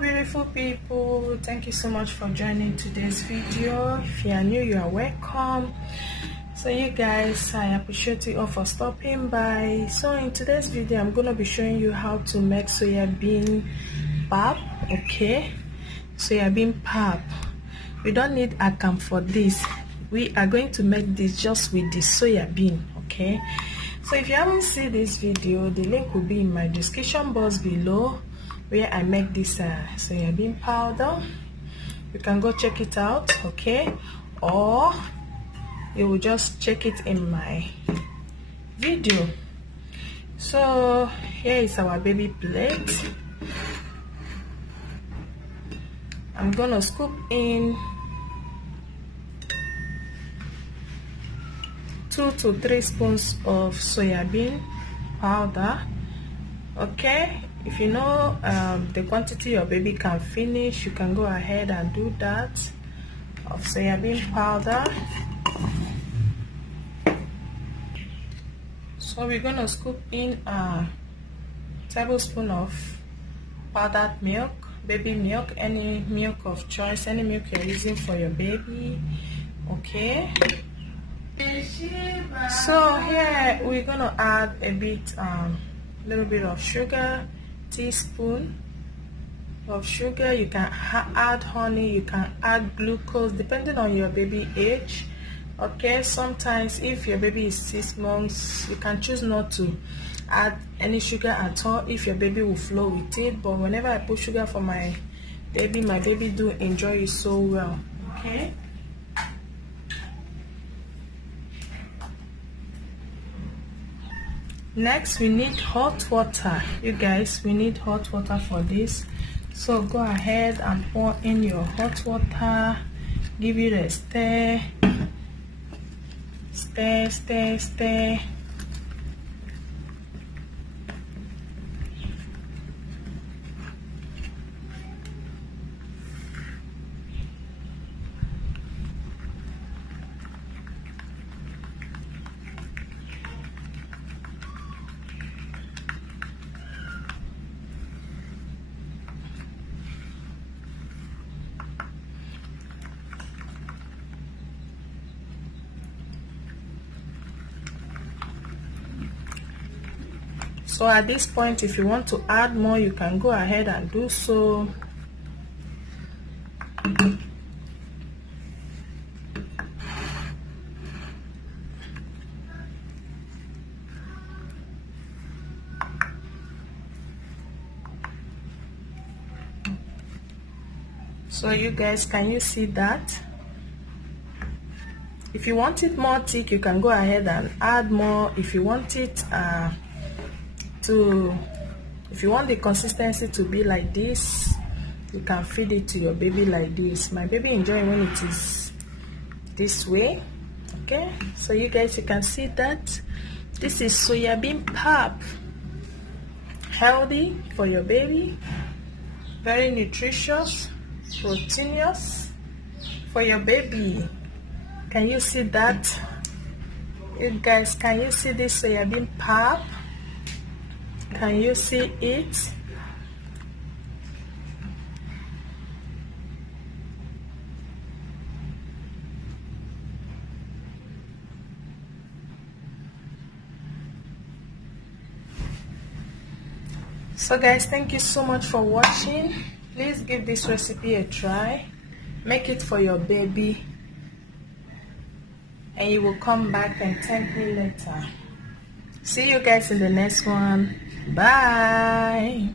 beautiful people, thank you so much for joining today's video. If you are new, you are welcome. So you guys, I appreciate you all for stopping by. So in today's video, I'm gonna be showing you how to make soya bean pap. Okay, soya bean pap. We don't need akam for this. We are going to make this just with the soya bean. Okay, so if you haven't seen this video, the link will be in my description box below, where I make this soya bean powder. You can go check it out, okay, or you will just check it in my video. So here is our baby plate. I'm gonna scoop in 2 to 3 spoons of soya bean powder. Okay, if you know the quantity your baby can finish, you can go ahead and do that, of soya bean powder. So we're gonna scoop in a tablespoon of powdered milk, baby milk, any milk of choice, any milk you're using for your baby. Okay, so here we're gonna add a bit little bit of sugar, teaspoon of sugar. You can add honey, you can add glucose depending on your baby age. Okay, sometimes if your baby is 6 months, you can choose not to add any sugar at all if your baby will flow with it. But whenever I put sugar for my baby do enjoy it so well. Okay, next we need hot water. You guys, we need hot water for this, so go ahead and pour in your hot water, give it a stir. Stir. So at this point, if you want to add more, you can go ahead and do so. So you guys, can you see that? If you want it more thick, you can go ahead and add more. If you want it if you want the consistency to be like this, you can feed it to your baby like this. My baby enjoy when it is this way. Okay, so you guys, you can see that this is soya bean pap, healthy for your baby, very nutritious, proteinous for your baby. Can you see that? You guys, can you see this soya bean pap? Can you see it? So guys, thank you so much for watching. Please give this recipe a try. Make it for your baby, and you will come back and thank me later. See you guys in the next one. Bye.